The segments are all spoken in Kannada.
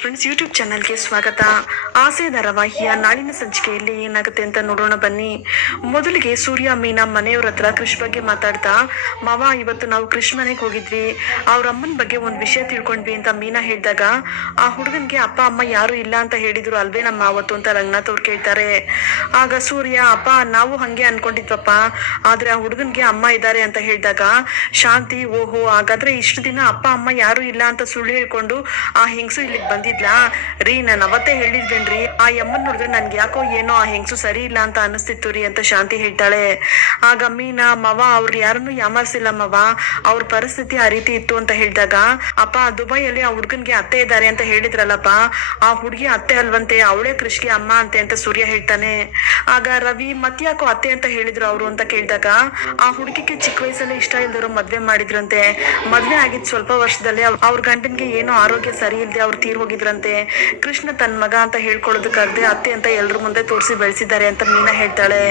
ಫ್ರೆಂಡ್ಸ್ ಯೂಟ್ಯೂಬ್ ಚಾನಲ್ಗೆ ಸ್ವಾಗತ. ಆಸೆ ಧಾರಾವಾಹಿಯ ನಾಳಿನ ಸಂಚಿಕೆಯಲ್ಲಿ ಏನಾಗುತ್ತೆ ಅಂತ ನೋಡೋಣ ಬನ್ನಿ. ಮೊದಲಿಗೆ ಸೂರ್ಯ ಮೀನಾ ಮನೆಯವ್ರ ಹತ್ರ ಕೃಷ್ ಬಗ್ಗೆ ಮಾತಾಡ್ತಾ, ಮಾವ ಇವತ್ತು ನಾವು ಕೃಷ್ ಮನೆಗೆ ಹೋಗಿದ್ವಿ. ಅವ್ರ ಅಮ್ಮನ ಬಗ್ಗೆ ಒಂದು ವಿಷಯ ತಿಳ್ಕೊಂಡ್ವಿ ಅಂತ ಮೀನಾ ಹೇಳಿದಾಗ, ಆ ಹುಡುಗನ್ಗೆ ಅಪ್ಪ, ಅಮ್ಮ ಯಾರು ಇಲ್ಲ ಅಂತ ಹೇಳಿದ್ರು ಅಲ್ವೇ ನಮ್ಮ ಅವತ್ತು ಅಂತ ರಂಗನಾಥ್ ಅವ್ರು ಕೇಳ್ತಾರೆ. ಆಗ ಸೂರ್ಯ, ಅಪ್ಪ, ನಾವು ಹಂಗೆ ಅನ್ಕೊಂಡಿದ್ವಪ್ಪ, ಆದ್ರೆ ಆ ಹುಡುಗನ್ಗೆ ಅಮ್ಮ ಇದ್ದಾರೆ ಅಂತ ಹೇಳಿದಾಗ, ಶಾಂತಿ, ಓಹೋ, ಹಾಗಾದ್ರೆ ಇಷ್ಟು ದಿನ ಅಪ್ಪ, ಅಮ್ಮ ಯಾರು ಇಲ್ಲ ಅಂತ ಸುಳ್ಳು ಹೇಳ್ಕೊಂಡು ಆ ಹೆಂಗಸು ಇಲ್ಲಿಗೆ ಬಂದಿದ್ಲಾ ರೀ, ನಾನು ಅವತ್ತೇ ಹೇಳಿದ್ದೇನ್ರಿ ಆ ಯಮ್ಮನ್ ಹುಡುಗ ನನ್ಗೆ ಯಾಕೋ ಏನೋ ಆ ಹೆಂಗಸು ಸರಿ ಇಲ್ಲ ಅಂತ ಅನಿಸ್ತಿತ್ತು ರೀ ಅಂತ ಶಾಂತಿ ಹೇಳ್ತಾಳೆ. ಆಗ ಮೀನಾ, ಮವ, ಅವ್ರು ಯಾರನ್ನು ಯಾಮಾರ್ಸಿಲ್ಲ ಮವ. ಅವ್ರ ಪರಿಸ್ಥಿತಿ ಆ ರೀತಿ ಇತ್ತು ಅಂತ ಹೇಳಿದಾಗ, ಅಪ್ಪ, ದುಬೈಯಲ್ಲಿ ಆ ಹುಡ್ಗನ್ಗೆ ಅತ್ತೆ ಇದ್ದಾರೆ ಅಂತ ಹೇಳಿದ್ರಲ್ಲಪ್ಪ. ಆ ಹುಡುಗಿ ಅತ್ತೆ ಅಲ್ವಂತೆ, ಅವಳೇ ಕೃಷಿಗೆ ಅಮ್ಮ ಅಂತೆ ಅಂತ ಸೂರ್ಯ ಹೇಳ್ತಾನೆ. ಆಗ ರವಿ ಮತ್ಯಾಕೋ ಅತ್ತೆ ಅಂತ ಹೇಳಿದ್ರು ಅವರು ಅಂತ ಕೇಳಿದಾಗ, ಆ ಹುಡುಗಿಗೆ ಚಿಕ್ಕ ವಯಸ್ಸಲ್ಲಿ ಇಷ್ಟ ಇಲ್ದಿರೋ ಮದ್ವೆ ಮಾಡಿದ್ರಂತೆ. ಮದ್ವೆ ಆಗಿದ್ ಸ್ವಲ್ಪ ವರ್ಷದಲ್ಲೇ ಅವ್ರ- ಗಂಡನ್ಗೆ ಏನೋ ಆರೋಗ್ಯ ಸರಿ ಇಲ್ದೆ ಅವ್ರು ತೀರ್ ಹೋಗಿದ್ರಂತೆ ಕೃಷ್ಣ ತನ್ನ ಮಗ ಅಂತ ಹೇಳ್ಕೊಳ್ಳೋದಕ್ಕಾಗದೆ ಅತ್ತೆ ಅಂತ ಎಲ್ರ ಮುಂದೆ ತೋರಿಸಿ ಬೆಳೆಸಿದ್ದಾರೆ ಅಂತ ಮೀನಾ ಹೇಳ್ತಾಳೆ.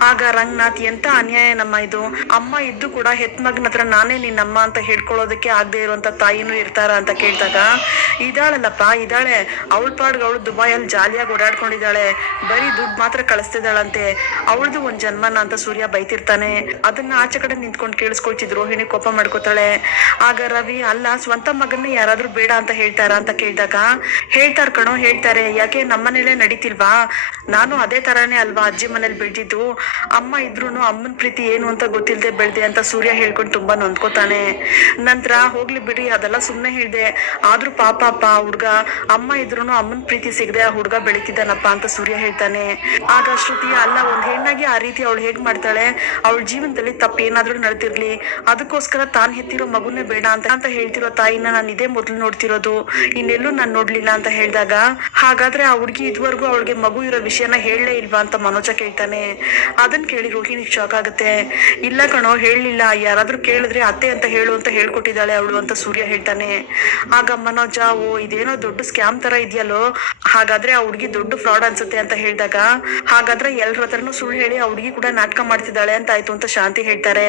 ಆಗ ರಂಗನಾಥ್, ಎಂತ ಅನ್ಯಾಯ ನಮ್ಮ ಇದು? ಅಮ್ಮ ಇದ್ದು ಕೂಡ ಹೆತ್ ಮಗನ ಹತ್ರ ನಾನೇ ನಿನ್ನಮ್ಮ ಅಂತ ಹೇಳ್ಕೊಳ್ಳೋದಕ್ಕೆ ಆಗದೆ ಇರುವಂತ ತಾಯಿನೂ ಇರ್ತಾರ ಅಂತ ಕೇಳಿದಾಗ, ಇದಾಳಲ್ಲಪ್ಪ, ಇದಾಳೆ. ಅವಳ ಪಾಡ್ಗೆ ಅವಳು ದುಬೈಯಲ್ಲಿ ಜಾಲಿಯಾಗಿ ಓಡಾಡ್ಕೊಂಡಿದ್ದಾಳೆ. ಬರೀ ದುಡ್ಡು ಮಾತ್ರ ಕಳಿಸ್ತಿದ್ದಾಳಂತೆ. ಅವಳದು ಒಂದ್ ಜನ್ಮನ ಅಂತ ಸೂರ್ಯ ಬೈತಿರ್ತಾನೆ. ಅದನ್ನ ಆಚೆ ಕಡೆ ನಿಂತ್ಕೊಂಡು ಕೇಳಿಸ್ಕೊಳ್ತಿದ್ ರೋಹಿಣಿ ಕೋಪ ಮಾಡ್ಕೋತಾಳೆ. ಆಗ ರವಿ, ಅಲ್ಲ, ಸ್ವಂತ ಮಗನ್ನ ಯಾರಾದ್ರೂ ಬೇಡ ಅಂತ ಹೇಳ್ತಾರ? ಅಂತ ಕೇಳಿದಾಗ ಹೇಳ್ತಾರ ಕಣೋ, ಹೇಳ್ತಾರೆ. ಯಾಕೆ ನಮ್ಮನೇಲೆ ನಡೀತಿಲ್ವಾ? ನಾನು ಅದೇ ತರಾನೇ ಅಲ್ವಾ ಅಜ್ಜಿ ಮನೇಲಿ ಬೆಳೆದಿದ್ದು? ಅಮ್ಮ ಇದ್ರೂನು ಅಮ್ಮನ ಪ್ರೀತಿ ಏನು ಅಂತ ಗೊತ್ತಿಲ್ಲದೆ ಬೆಳೆದೆ ಅಂತ ಸೂರ್ಯ ಹೇಳ್ಕೊಂಡು ತುಂಬಾ ನೊಂದ್ಕೋತಾನೆ. ನಂತರ ಹೋಗ್ಲಿ ಬಿಡಿ, ಅದೆಲ್ಲ ಸುಮ್ನೆ ಹೇಳ್ದೆ. ಆದ್ರೂ ಪಾಪ, ಅಪ್ಪ ಹುಡ್ಗ, ಅಮ್ಮ ಇದ್ರೂನು ಅಮ್ಮನ ಪ್ರೀತಿ ಸಿಗದೆ ಆ ಹುಡ್ಗ ಬೆಳಿತಿದ್ದಾನಪ್ಪ ಅಂತ ಸೂರ್ಯ ಹೇಳ್ತಾನೆ. ಆಗ ಶ್ರುತಿ, ಅಲ್ಲ, ಒಂದ್ ಹೆಣ್ಣಾಗಿ ಆ ರೀತಿ ಅವಳು ಹೇಗ್ ಮಾಡ್ತಾಳೆ? ಅವಳ ಜೀವನದಲ್ಲಿ ತಪ್ಪು ಏನಾದ್ರೂ ನಡೆದಿರ್ಲಿ. ಅದಕ್ಕೋಸ್ಕರ ತಾನ್ ಹೆತ್ತಿರೋ ಮಗುನೇ ಬೇಡ ಅಂತ ಅಂತ ಹೇಳ್ತಿರೋ ತಾಯಿನ ನಾನು ಇದೇ ಮೊದ್ಲು ನೋಡ್ತಿರೋದು. ಇನ್ನೆಲ್ಲೂ ನಾನು ನೋಡ್ಲಿಲ್ಲ ಅಂತ ಹೇಳಿದಾಗ, ಹಾಗಾದ್ರೆ ಆ ಹುಡುಗಿ ಇದುವರೆಗೂ ಅವಳಿಗೆ ಮಗು ಇರೋ ವಿಷಯನ ಹೇಳಲೇ ಇಲ್ವಾ ಅಂತ ಮನೋಜ ಕೇಳ್ತಾನೆ. ಅದನ್ನ ಕೇಳಿ ರೋಹಿಣಿ ಶಾಕ್ ಆಗುತ್ತೆ. ಇಲ್ಲ ಕಣೋ, ಹೇಳಲಿಲ್ಲ. ಯಾರಾದ್ರೂ ಕೇಳಿದ್ರೆ ಅತ್ತೆ ಅಂತ ಹೇಳು ಅಂತ ಹೇಳ್ಕೊಟ್ಟಿದ್ದಾಳೆ ಅವಳು ಅಂತ ಸೂರ್ಯ ಹೇಳ್ತಾನೆ. ಆಗ ಮನೋಜ, ಓ, ಇದೇನೋ ದೊಡ್ಡ ಸ್ಕ್ಯಾಮ್ ತರ ಇದೆಯಲ್ಲೋ? ಹಾಗಾದ್ರೆ ಆ ಹುಡುಗಿ ದೊಡ್ಡ ಫ್ರಾಡ್ ಅನ್ಸುತ್ತೆ ಅಂತ ಹೇಳಿದಾಗ, ಹಾಗಾದ್ರೆ ಎಲ್ರ ಹತ್ರನು ಸುಳ್ಳು ಹೇಳಿ ಆ ಹುಡುಗಿ ಕೂಡ ನಾಟಕ ಮಾಡ್ತಿದ್ದಾಳೆ ಅಂತ ಆಯ್ತು ಅಂತ ಶಾಂತಿ ಹೇಳ್ತಾರೆ.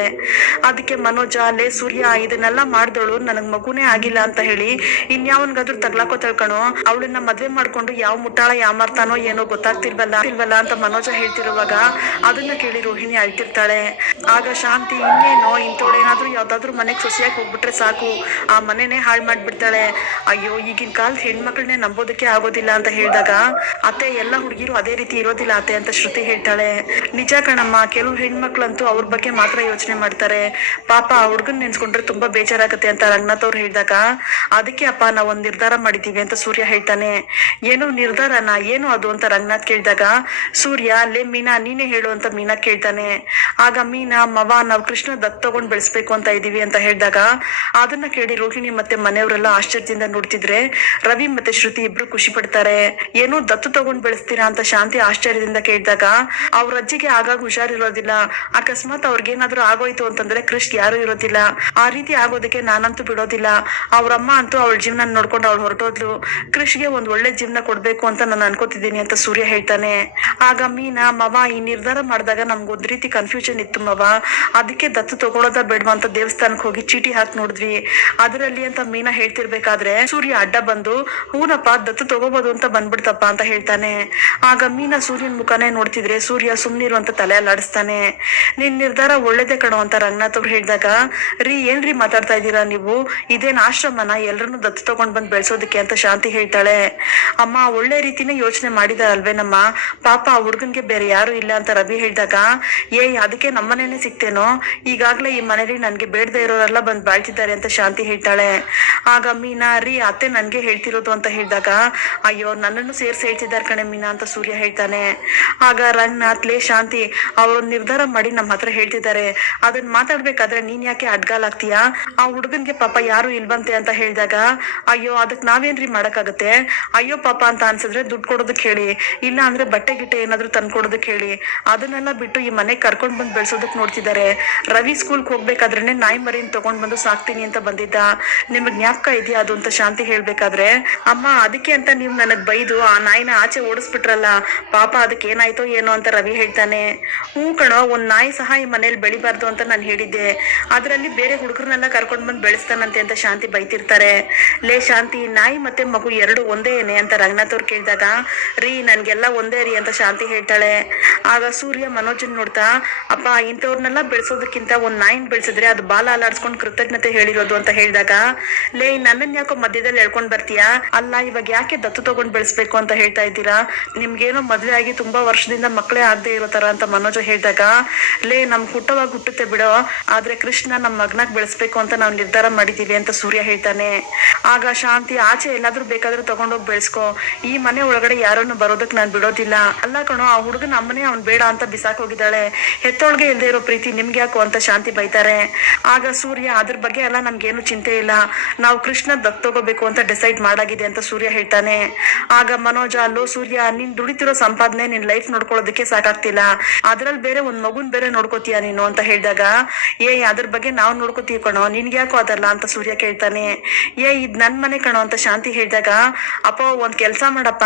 ಅದಕ್ಕೆ ಮನೋಜ ಅಲ್ಲೇ ಸೂರ್ಯ, ಇದನ್ನೆಲ್ಲ ಮಾಡ್ದವಳು ನನಗ್ ಮಗುನೇ ಆಗಿಲ್ಲ ಅಂತ ಹೇಳಿ ಇನ್ಯಾವನ್ಗಾದ್ರೂ ತಗ್ಲಾಕೋ ತಳ್ಕಣೋ ಅವಳನ್ನ ಮದ್ವೆ ಮಾಡ್ಕೊಂಡು ಯಾವ ಮುಟ್ಟಾಳ ಯಾಮಾರ್ತಾನೋ ಏನೋ ಗೊತ್ತಾಗ್ತಿಲ್ವಲ್ಲ? ಇಲ್ವಲ್ಲ ಅಂತ ಮನೋಜ ಹೇಳ್ತಿರುವಾಗ ಅದನ್ನ ಕೇಳಿ ರೋಹಿಣಿ ಅಳ್ತಿರ್ತಾಳೆ. ಆಗ ಶಾಂತಿ, ಇನ್ನೇನೋ ಇಂಥವಳೇನಾದ್ರೂ ಯಾವ್ದಾದ್ರು ಮನೆಗೆ ಸೊಸಿಯಾಗಿ ಹೋಗ್ಬಿಟ್ರೆ ಸಾಕು. ಆ ಮನೆನೇ ಹಾಳು ಮಾಡ್ಬಿಡ್ತಾಳೆ. ಅಯ್ಯೋ, ಈಗಿನ ಕಾಲದ ಹೆಣ್ಮಕ್ಳನ್ನೇ ನಂಬೋದಕ್ಕೆ ಆಗೋದಿಲ್ಲ ಅಂತ ಹೇಳಿದಾಗ ಅತ್ತೆ, ಎಲ್ಲ ಹುಡುಗಿರು ಅದೇ ರೀತಿ ಇರೋದಿಲ್ಲ ಅತ್ತೆ ಅಂತ ಶ್ರುತಿ ಹೇಳ್ತಾಳೆ. ನಿಜ ಕಣಮ್ಮ, ಕೆಲವು ಹೆಣ್ಮಕ್ಳಂತೂ ಅವ್ರ ಬಗ್ಗೆ ಮಾತ್ರ ಯೋಚನೆ ಮಾಡ್ತಾರೆ. ಪಾಪ ಹುಡ್ಗನ್ ನೆನ್ಸ್ಕೊಂಡ್ರೆ ತುಂಬಾ ಬೇಜಾರಾಗತ್ತೆ ಅಂತ ರಂಗನಾಥ್ ಅವ್ರು ಹೇಳಿದಾಗ. ಅದಕ್ಕೆ ಅಪ್ಪ, ನಾವ್ ಒಂದ್ ನಿರ್ಧಾರ ಮಾಡಿದೀವಿ ಅಂತ ಸೂರ್ಯ ಹೇಳ್ತಾನೆ, ಏನು ನಿರ್ಧಾರನ ಏನು ಅದು ಅಂತ ರಂಗನಾಥ್ ಕೇಳಿದಾಗ, ಸೂರ್ಯ ಅಲ್ಲೇ ಮೀನಾ, ನೀನೆ ಹೇಳು ಅಂತ ಮೀನಾ ಕೇಳ್ತಾನೆ. ಆಗ ಮೀನಾ, ಮವ, ನಾವು ಕೃಷ್ಣ ದತ್ ತಗೊಂಡ್ ಬೆಳೆಸ್ಬೇಕು ಅಂತ ಇದೀವಿ ಅಂತ ಹೇಳಿದಾಗ, ಅದನ್ನ ಕೇಳಿ ರೋಹಿಣಿ ಮತ್ತೆ ಮನೆಯವರೆಲ್ಲ ಆಶ್ಚರ್ಯದಿಂದ ನೋಡ್ತಿದ್ರೆ, ರವಿ ಮತ್ತೆ ಶ್ರುತಿ ಇಬ್ರು ಖುಷಿ ಪಡ್ತಾರೆ. ಏನೋ ದತ್ತು ತಗೊಂಡ್ ಬೆಳೆಸ್ತೀರಾ ಅಂತ ಶಾಂತಿ ಆಶ್ಚರ್ಯದಿಂದ ಕೇಳಿದಾಗ, ಅವ್ರ ಅಜ್ಜಿಗೆ ಆಗಾಗ ಹುಷಾರಿರೋದಿಲ್ಲ. ಅಕಸ್ಮಾತ್ ಅವ್ರಿಗೇನಾದ್ರೂ ಆಗೋಯ್ತು ಅಂತಂದ್ರೆ ಕೃಷ್ಣ ಯಾರು ಇರೋದಿಲ್ಲ. ಆ ರೀತಿ ಆಗೋದಕ್ಕೆ ನಾನಂತೂ ಬಿಡೋದಿಲ್ಲ. ಅವ್ರಮ್ಮ ಅಂತೂ ಅವಳ ಜೀವನ ನೋಡ್ಕೊಂಡು ಅವ್ಳು ಹೊರಟೋದ್ಲು. ಕೃಷ್ಗೆ ಒಂದ್ ಒಳ್ಳೆ ಜೀವನ ಕೊಡ್ಬೇಕು ಅಂತ ನಾನು ಅನ್ಕೋತಿದ್ದೀನಿ ಅಂತ ಸೂರ್ಯ ಹೇಳ್ತಾನೆ. ಆಗ ಮೀನಾ, ಮವ, ಈ ನಿರ್ಧಾರ ಮಾಡಿದಾಗ ನಮ್ಗೆ ಒಂದ್ ರೀತಿ ಕನ್ಫ್ಯೂಷನ್ ಇತ್ತು ಮವ. ಅದಕ್ಕೆ ದತ್ತು ತಗೊಳೋದ ಬೇಡವಾ ಅಂತ ದೇವಸ್ಥಾನಕ್ಕೆ ಹೋಗಿ ಚೀಟಿ ಹಾಕಿ ನೋಡಿದ್ವಿ. ಅದರಲ್ಲಿ ಅಂತ ಮೀನಾ ಹೇಳ್ತಿರ್ಬೇಕಾದ್ರೆ, ಸೂರ್ಯ ಅಡ್ಡ ಬಂದು, ಹೂನಪ್ಪ ದತ್ತು ತಗೋಬಹುದು ಅಂತ ಬಂದ್ಬಿಡ್ತಪ್ಪ ಅಂತ ಹೇಳ್ತಾನೆ. ಆಗ ಮೀನಾ ಸೂರ್ಯನ ಮುಖನೇ ನೋಡ್ತಿದ್ರೆ ಸೂರ್ಯ ಸುಮ್ನಿರು ಅಂತ ತಲೆ ಅಲ್ಲಾಡಿಸ್ತಾನೆ ನಿನ್ ನಿರ್ಧಾರ ಒಳ್ಳೇದೇ ಕಣೋ ಅಂತ ರಂಗನಾಥ್ ಅವ್ರು ಹೇಳಿದಾಗ, ರೀ, ಏನ್ರಿ ಮಾತಾಡ್ತಾ ಇದ್ದೀರಾ ನೀವು? ಇದೇನ್ ಆಶ್ರಮನ? ಎಲ್ರನ್ನೂ ದತ್ತು ತಗೊಂಡ್ ಬಂದ್ ಬೆಳ್ಸೋದಕ್ಕೆ ಅಂತ ಶಾಂತಿ ಹೇಳ್ತಾಳೆ, ಅಮ್ಮ, ಒಳ್ಳೆ ರೀತಿನೇ ಯೋಚನೆ ಮಾಡಿದಾರಲ್ವೇನಮ್ಮ ಪಾಪ ಆ ಹುಡುಗನ್ಗೆ ಬೇರೆ ಯಾರು ಇಲ್ಲ ಅಂತ ರವಿ ಹೇಳಿದಾಗ, ಏ, ಅದಕ್ಕೆ ನಮ್ಮನೇನೆ ಸಿಗ್ತೇನೋ ಈಗಾಗ್ಲೇ ಈ ಮನೇಲಿ ನನ್ಗೆ ಬೇಡದೆ ಇರೋರೆಲ್ಲ ಬಂದ್ ಬಾಳ್ತಿದ್ದಾರೆ ಅಂತ ಶಾಂತಿ ಹೇಳ್ತಾಳೆ. ಆಗ ಮೀನಾ, ರೀ, ಅತ್ತೆ ನನ್ಗೆ ಹೇಳ್ತಿರೋದು ಅಂತ ಹೇಳಿದಾಗ, ಅಯ್ಯೋ, ನನ್ನನ್ನು ಸೇರ್ಸಿ ಹೇಳ್ತಿದ್ದಾರೆ ಕಣೆ ಮೀನಾ ಅಂತ ಸೂರ್ಯ ಹೇಳ್ತಾನೆ. ಆಗ ರಂಗನಾಥ್, ಲೇ, ಶಾಂತಿ, ಅವ್ರ ನಿರ್ಧಾರ ಮಾಡಿ ನಮ್ಮ ಹತ್ರ ಹೇಳ್ತಿದ್ದಾರೆ. ಅದನ್ನ ಮಾತಾಡ್ಬೇಕಾದ್ರೆ ನೀನ್ ಯಾಕೆ ಅಡ್ಗಾಲಾಗ್ತೀಯಾ? ಆ ಹುಡುಗನ್ಗೆ ಪಾಪ ಯಾರು ಇಲ್ವಂತೆ ಅಂತ ಹೇಳಿದಾಗ, ಅಯ್ಯೋ, ಅದಕ್ ನಾವೇನ್ರಿ ಮಾಡಕ್ಕಾಗತ್ತೆ? ಅಯ್ಯೋ ಪಾಪ ಅಂತ ಅನ್ಸಿದ್ರೆ ದುಡ್ಡು ಕೊಡೋದಕ್ಕೆ ಹೇಳಿ. ಇಲ್ಲ ಅಂದ್ರೆ ಬಟ್ಟೆ ಗಿಟ್ಟೆ ಏನಾದ್ರು ತಂದ್ಕೊಡೋದಕ್ಕೆ ಹೇಳಿ. ಅದನ್ನೆಲ್ಲ ಬಿಟ್ಟು ಈ ಮನೆ ಕರ್ಕೊಂಡ್ ಬಂದು ಬೆಳ್ಸೋದಕ್ ನೋಡ್ತಿದ್ದಾರೆ. ರವಿ ಸ್ಕೂಲ್ಗೆ ಹೋಗ್ಬೇಕಾದ್ರೆ ನಾಯಿ ಮರಿನ್ ತಗೊಂಡ್ ಬಂದು ಸಾಕ್ತೀನಿ ಅಂತ ಬಂದಿದ್ದ. ನಿಮಗ್ ಜ್ಞಾಪಕ ಇದೆಯಾ ಅದು ಅಂತ ಶಾಂತಿ ಹೇಳ್ಬೇಕಾದ್ರೆ? ಅಮ್ಮ, ಅದಕ್ಕೆ ಅಂತ ನೀವು ನನಗ್ ಬೈದು ಆ ನಾಯಿನ ಆಚೆ ಓಡಿಸ್ಬಿಟ್ರಲ್ಲ. ಪಾಪ ಅದಕ್ಕೆ ಏನಾಯ್ತೋ ಏನೋ ಅಂತ ರವಿ ಹೇಳ್ತಾನೆ. ಹ್ಞೂ ಕಣೋ, ಒಂದ್ ನಾಯಿ ಸಹ ಈ ಮನೇಲಿ ಬೆಳಿಬಾರ್ದು ಅಂತ ನಾನು ಹೇಳಿದ್ದೆ. ಅದರಲ್ಲಿ ಬೇರೆ ಹುಡುಗರನ್ನೆಲ್ಲ ಕರ್ಕೊಂಡ್ ಬಂದು ಬೆಳೆಸ್ತಾನಂತೆ ಅಂತ ಶಾಂತಿ ಬೈತಿರ್ತಾರೆ. ಲೇ ಶಾಂತಿ, ನಾಯಿ ಮತ್ತೆ ಮಗು ಎರಡು ಒಂದೇನೆ ಅಂತ ರಂಗನಾಥ್ ಅವ್ರು ಕೇಳಿದಾಗ, ರೀ, ನನ್ಗೆಲ್ಲ ಒಂದೇ ರೀ ಅಂತ ಶಾಂತಿ ಹೇಳ್ತಾಳೆ. ಆಗ ಸೂರ್ಯ ಮನೋಜನ್ ನೋಡ್ತಾ, ಅಪ್ಪ ಇಂಥವ್ರನ್ನೆಲ್ಲ ಬೆಳೆಸೋದಕ್ಕಿಂತ ಒಂದ್ ನಾಯಿನ್ ಬೆಳೆಸಿದ್ರೆ ಅದು ಬಾಲ ಅಲಾಡ್ಸ್ಕೊಂಡು ಕೃತಜ್ಞತೆ ಹೇಳಿರೋದು ಅಂತ ಹೇಳಿದಾಗ, ಲೇ, ನನ್ನನ್ ಯಾಕೋ ಮಧ್ಯದಲ್ಲಿ ಹೇಳ್ಕೊಂಡ್ ಬರ್ತೀಯಾ? ಅಲ್ಲ, ಇವಾಗ ಯಾಕೆ ದತ್ತು ತಗೊಂಡ್ ಬೆಳೆಸ್ಬೇಕು ಅಂತ ಹೇಳ್ತಾ ಇದ್ದೀರಾ? ನಿಮ್ಗೇನೋ ಮದ್ವೆ ಆಗಿ ತುಂಬಾ ವರ್ಷದಿಂದ ಮಕ್ಕಳೇ ಆಗದೆ ಇರೋ ತರ ಅಂತ ಮನೋಜ ಹೇಳಿದಾಗ, ಲೇ, ನಮ್ ಹುಟ್ಟವಾಗಿ ಹುಟ್ಟುತ್ತೆ ಬಿಡೋ, ಆದ್ರೆ ಕೃಷ್ಣ ನಮ್ ಮಗನಾಗ್ ಬೆಳೆಸ್ಬೇಕು ಅಂತ ನಾವು ನಿರ್ಧಾರ ಮಾಡಿದೀವಿ ಅಂತ ಸೂರ್ಯ ಹೇಳ್ತಾನೆ. ಆಗ ಶಾಂತಿ ಆಚೆ ಎಲ್ಲಾದ್ರೂ ಬೇಕಾದ್ರೂ ತಗೊಂಡೋಗಿ ಬೆಳೆಸ್ಕೊ. ಈ ಮನೆ ಒಳಗಡೆ ಯಾರನ್ನು ಬರೋದಕ್ ನಾನ್ ಬಿಡೋದಿಲ್ಲ. ಅಲ್ಲ ಕಣೋ, ಆ ಹುಡುಗ ನಮ್ಮನೆ ಅವ್ನು ಬೇಡ ಅಂತ ಬಿಸಾಕ್ ಹೋಗಿದ್ದಾಳೆ. ಹೆತ್ತೋಳ್ಗೆ ಇಲ್ಲದೆ ಇರೋ ಪ್ರೀತಿ ನಿಮ್ಗೆ ಯಾಕೋ ಅಂತ ಶಾಂತಿ ಬೈತಾರೆ. ಆಗ ಸೂರ್ಯ ಅದ್ರ ಬಗ್ಗೆ ಎಲ್ಲ ನಮ್ಗೇನು ಚಿಂತೆ ಇಲ್ಲ. ನಾವು ಕೃಷ್ಣ ದತ್ ತಗೋಬೇಕು ಅಂತ ಡಿಸೈಡ್ ಮಾಡಾಗಿದೆ ಅಂತ ಸೂರ್ಯ ಹೇಳ್ತಾನೆ. ಆಗ ಮನೋಜ, ಅಲ್ಲೋ ಸೂರ್ಯ, ನೀನ್ ದುಡಿತಿರೋ ಸಂಪಾದನೆ ನಿನ್ ಲೈಫ್ ನೋಡ್ಕೊಳ್ಳೋದಕ್ಕೆ ಸಾಕಾಗ್ತಿಲ್ಲ. ಅದ್ರಲ್ಲಿ ಬೇರೆ ಒಂದ್ ಮಗುನ್ ಬೇರೆ ನೋಡ್ಕೋತೀಯ ನೀನು ಅಂತ ಹೇಳಿದಾಗ, ಏ, ಅದ್ರ ಬಗ್ಗೆ ನಾವು ನೋಡ್ಕೋತೀವಿ ಕಣೋ ನಿನ್ಗೆ ಯಾಕೋ ಅದಲ್ಲ ಅಂತ ಸೂರ್ಯ ಕೇಳ್ತಾನೆ. ಏ, ಇದ್ ನನ್ ಮನೆ ಕಣೋ ಅಂತ ಶಾಂತಿ ಹೇಳಿದಾಗ, ಅಪ್ಪ, ಒಂದ್ ಕೆಲ್ಸ ಮಾಡಪ್ಪ.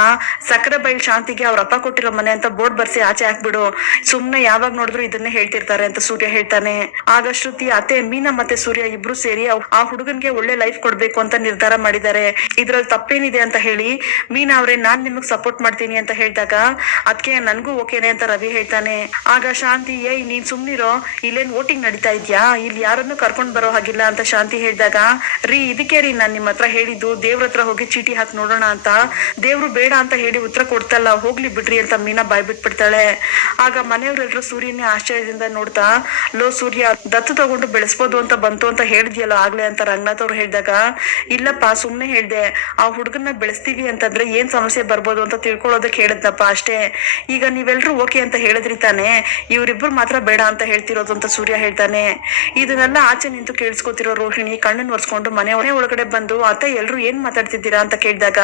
ಸಕ್ಕರೆ ಬೈಲ್ ಶಾಂತಿಗೆ ಅವ್ರ ಅಪ್ಪ ಕೊಟ್ಟಿರೋ ಮನೆ ಅಂತ ಬೋರ್ಡ್ ಬರ್ಸಿ ಆಚೆ ಹಾಕ್ಬಿಡು. ಸುಮ್ನೆ ಯಾವಾಗ ನೋಡಿದ್ರು ಇದನ್ನೇ ಹೇಳ್ತಿರ್ತಾರೆ ಅಂತ ಸೂರ್ಯ ಹೇಳ್ತಾನೆ. ಆಗ ಶ್ರುತಿ, ಅತ್ತೆ, ಮೀನಾ ಮತ್ತೆ ಸೂರ್ಯ ಇಬ್ರು ಸೇರಿ ಆ ಹುಡುಗನ್ಗೆ ಒಳ್ಳೆ ಲೈಫ್ ಕೊಡ್ಬೇಕು ಅಂತ ನಿರ್ಧಾರ ಮಾಡಿದ್ದಾರೆ. ಇದ್ರಲ್ಲಿ ತಪ್ಪೇನಿದೆ ಅಂತ ಹೇಳಿ, ಮೀನಾ ಅವ್ರೆ, ನಾನ್ ನಿಮಗ್ ಸಪೋರ್ಟ್ ಮಾಡ್ತೀನಿ ಅಂತ ಹೇಳಿದಾಗ ಅದಕ್ಕೆ ನನ್ಗೂ ಓಕೆನೆ ಅಂತ ರವಿ ಹೇಳ್ತಾನೆ. ಆಗ ಶಾಂತಿ, ಏಯ್, ನೀನ್ ಸುಮ್ನಿರೋ. ಇಲ್ಲೇನ್ ವೋಟಿಂಗ್ ನಡೀತಾ ಇದ್ಯಾ? ಇಲ್ಲಿ ಯಾರನ್ನು ಕರ್ಕೊಂಡ್ ಬರೋ ಹಾಗಿಲ್ಲ ಅಂತ ಶಾಂತಿ ಹೇಳಿದಾಗ, ರೀ, ಇದಕ್ಕೆ ರೀ ನಾನ್ ನಿಮ್ ಹತ್ರ ಹೇಳಿದ್ದು ದೇವ್ರ ಹತ್ರ ಹೋಗಿ ಚೀಟಿ ಹಾಕಿ ನೋಡೋಣ ಅಂತ. ದೇವ್ರು ಬೇಡ ಅಂತ ಹೇಳಿ ಉತ್ತರ ಕೊಡ್ತಲ್ಲ, ಹೋಗ್ಲಿ ಬಿಡ್ರಿ ಅಂತ ಮೀನಾ ಬಾಯ್ ಬಿಟ್ಬಿಡ್ತಾಳೆ. ಆಗ ಮನೆಯವರೆಲ್ಲರೂ ಸೂರ್ಯನೇ ಆಶ್ಚರ್ಯದಿಂದ ನೋಡ್ತಾ, ಲೋ ಸೂರ್ಯ, ದತ್ತು ತಗೊಂಡು ಬೆಳೆಸ್ಬೋದು ಅಂತ ಬಂತು ಅಂತ ಹೇಳಿದ್ಯಲ್ಲ ಆಗ್ಲೇ ಅಂತ ರಂಗನಾಥ್ ಅವ್ರು ಹೇಳಿದಾಗ. ಇಲ್ಲಪ್ಪ, ಸುಮ್ನೆ ಹೇಳ್ದೆ, ಆ ಹುಡುಗನ್ನ ಬೆಳೆಸ್ತೀವಿ ಅಂತಂದ್ರೆ ಏನ್ ಸಮಸ್ಯೆ ಬರ್ಬೋದು ಅಂತ ತಿಳ್ಕೊಳ್ಳೋದಕ್ಕೆ ಹೇಳಿದ್ನಪ್ಪ ಅಷ್ಟೇ. ಈಗ ನೀವೆಲ್ರೂ ಓಕೆ ಅಂತ ಹೇಳಿದ್ರಿ ತಾನೆ, ಇವ್ರಿಬ್ರು ಮಾತ್ರ ಬೇಡ ಅಂತ ಹೇಳ್ತಿರೋದು ಅಂತ ಸೂರ್ಯ ಹೇಳ್ತಾನೆ. ಇದನ್ನೆಲ್ಲ ಆಚೆ ನಿಂತು ಕೇಳಿಸ್ಕೊತಿರೋ ರೋಹಿಣಿ ಕಣ್ಣನ್ ಒರ್ಸ್ಕೊಂಡು ಮನೆ ಒಳಗೆ ಒಳಗಡೆ ಬಂದು, ಅತ್ತೆ ಎಲ್ರು ಏನ್ ಮಾತಾಡ್ತಿದ್ದೀರಾ? ಅಂತ ಕೇಳಿದಾಗ,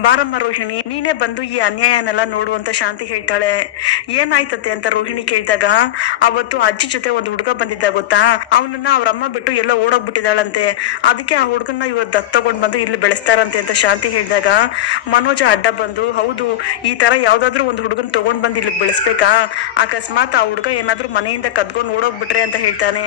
ಬಾರಮ್ಮ ರೋಹಿಣಿ, ನೀನೇ ಬಂದು ಈ ಅನ್ಯಾಯನೆಲ್ಲ ನೋಡು ಅಂತ ಶಾಂತಿ ಹೇಳ್ತಾಳೆ. ಏನಾಯ್ತತೆ ಅಂತ ರೋಹಿಣಿ ಕೇಳಿದಾಗ, ಅವತ್ತು ಅಜ್ಜಿ ಜೊತೆ ಒಂದು ಹುಡುಗ ಬಂದಿದ್ದ ಗೊತ್ತಾ? ಅವನನ್ನ ಅವ್ರ ಅಮ್ಮ ಬಿಟ್ಟು ಎಲ್ಲ ಓಡೋಗ್ಬಿಟ್ಟಿದ್ದಾಳಂತೆ. ಅದಕ್ಕೆ ಆ ಹುಡುಗನ್ನ ಇವತ್ತು ದತ್ ತಗೊಂಡ್ ಬಂದು ಇಲ್ಲಿ ಬೆಳೆಸ್ತಾರಂತೆ ಅಂತ ಶಾಂತಿ ಹೇಳಿದಾಗ, ಮನೋಜ ಅಡ್ಡ ಬಂದು, ಹೌದು, ಈ ತರ ಯಾವ್ದಾದ್ರು ಒಂದು ಹುಡುಗನ್ ತಗೊಂಡ್ ಬಂದು ಇಲ್ಲಿ ಬೆಳೆಸ್ಬೇಕಾ? ಅಕಸ್ಮಾತ್ ಆ ಹುಡುಗ ಏನಾದ್ರೂ ಮನೆಯಿಂದ ಕದ್ಕೊಂಡ್ ಓಡೋಗ್ಬಿಟ್ರೆ ಅಂತ ಹೇಳ್ತಾನೆ.